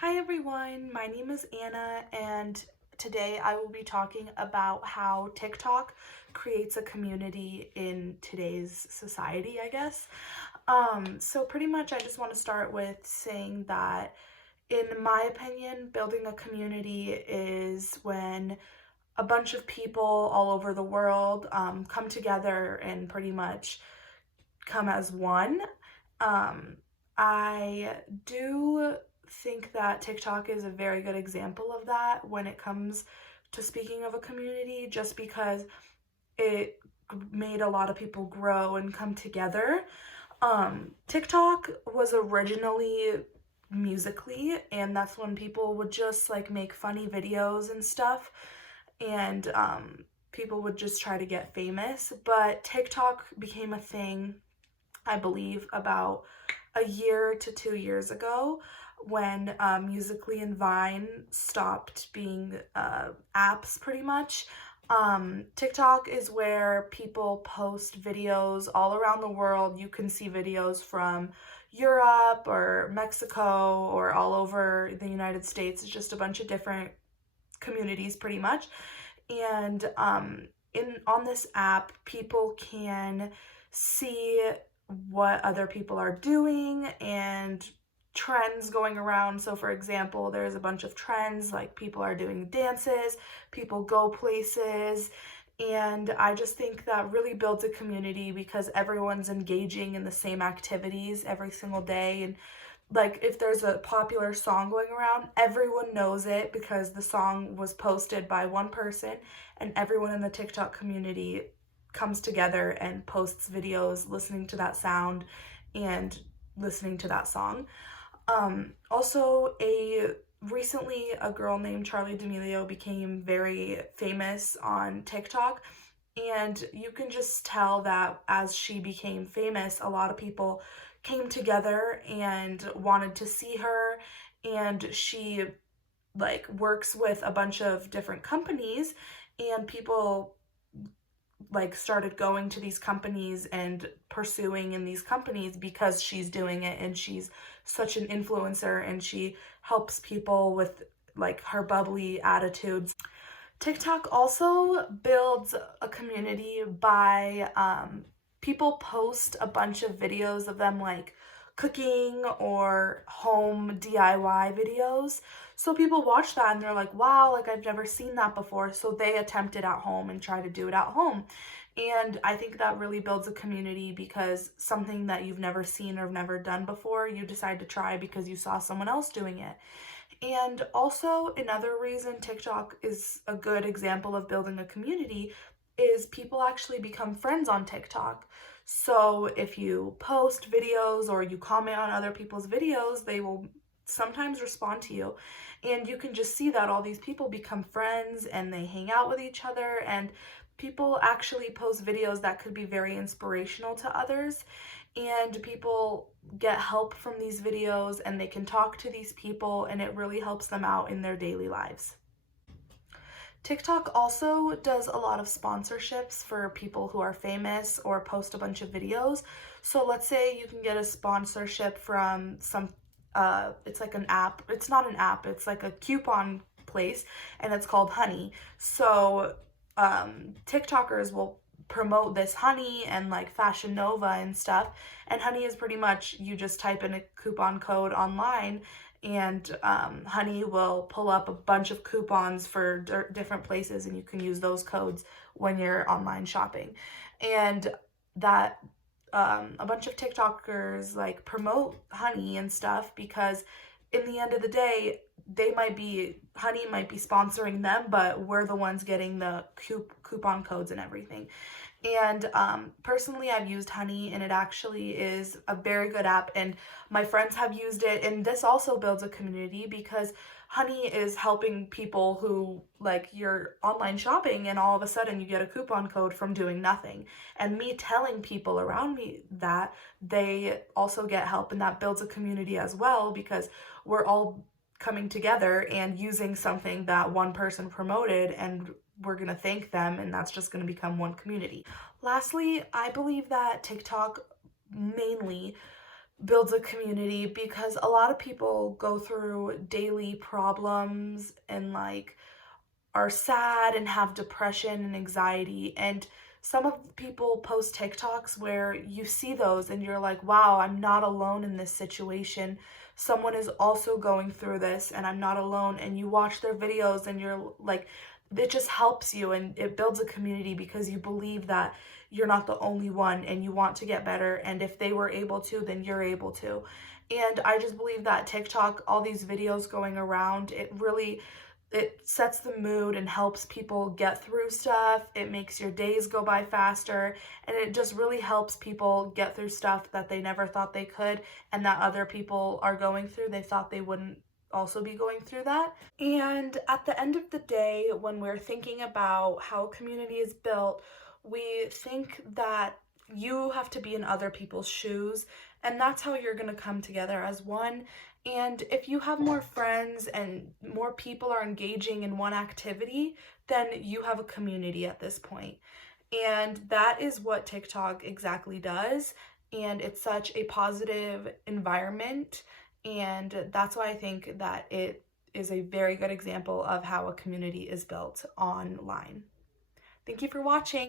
Hi everyone, my name is Anna and today I will be talking about how TikTok creates a community in today's society, I guess. So pretty much I just want to start with saying that in my opinion, building a community is when a bunch of people all over the world come together and pretty much come as one. Um, I do think that TikTok is a very good example of that when it comes to speaking of a community, just because it made a lot of people grow and come together. TikTok was originally Musically, and that's when people would just like make funny videos and stuff, and people would just try to get famous. But TikTok became a thing, I believe, about a year to 2 years ago when Musically and Vine stopped being apps pretty much. TikTok is where people post videos all around the world. You can see videos from Europe or Mexico or all over the United States. It's just a bunch of different communities pretty much. And in on this app, people can see what other people are doing and trends going around. So for example, there's a bunch of trends, like people are doing dances, people go places, and I just think that really builds a community because everyone's engaging in the same activities every single day. And like if there's a popular song going around, everyone knows it because the song was posted by one person, and everyone in the TikTok community comes together and posts videos listening to that sound and listening to that song. Also, a recently a girl named Charlie D'Amelio became very famous on TikTok, and you can just tell that as she became famous, a lot of people came together and wanted to see her. And she like works with a bunch of different companies, and people like started going to these companies and pursuing in these companies because she's doing it and she's such an influencer and she helps people with like her bubbly attitudes. TikTok also builds a community by people post a bunch of videos of them like cooking or home DIY videos. So people watch that and they're like, wow, like I've never seen that before. So they attempt it at home and try to do it at home. And I think that really builds a community because something that you've never seen or never done before, you decide to try because you saw someone else doing it. And also, another reason TikTok is a good example of building a community is people actually become friends on TikTok. So if you post videos or you comment on other people's videos, they will sometimes respond to you. And you can just see that all these people become friends and they hang out with each other, and people actually post videos that could be very inspirational to others, and people get help from these videos and they can talk to these people, and it really helps them out in their daily lives. TikTok also does a lot of sponsorships for people who are famous or post a bunch of videos. So let's say you can get a sponsorship from some it's like an app. It's not an app, it's like a coupon place, and it's called Honey. So TikTokers will promote this Honey and like Fashion Nova and stuff. And Honey is pretty much you just type in a coupon code online, and Honey will pull up a bunch of coupons for different places, and you can use those codes when you're online shopping. And that a bunch of TikTokers like promote Honey and stuff because in the end of the day, Honey might be sponsoring them, but we're the ones getting the coupon codes and everything. And personally, I've used Honey, and it actually is a very good app, and my friends have used it. And this also builds a community because Honey is helping people who like you're online shopping and all of a sudden you get a coupon code from doing nothing. And me telling people around me that, they also get help, and that builds a community as well because we're all coming together and using something that one person promoted, and we're going to thank them, and that's just going to become one community. Lastly, I believe that TikTok mainly builds a community, because a lot of people go through daily problems and like are sad and have depression and anxiety, and some of the people post TikToks where you see those and you're like, wow, I'm not alone in this situation. Someone is also going through this and I'm not alone. And you watch their videos and you're like, it just helps you and it builds a community because you believe that you're not the only one and you want to get better. And if they were able to, then you're able to. And I just believe that TikTok, all these videos going around, it sets the mood and helps people get through stuff. It makes your days go by faster, and it just really helps people get through stuff that they never thought they could and that other people are going through. They thought they wouldn't also be going through that. And at the end of the day, when we're thinking about how a community is built, we think that you have to be in other people's shoes, and that's how you're going to come together as one. And if you have more friends and more people are engaging in one activity, then you have a community at this point. And that is what TikTok exactly does. And it's such a positive environment. And that's why I think that it is a very good example of how a community is built online. Thank you for watching.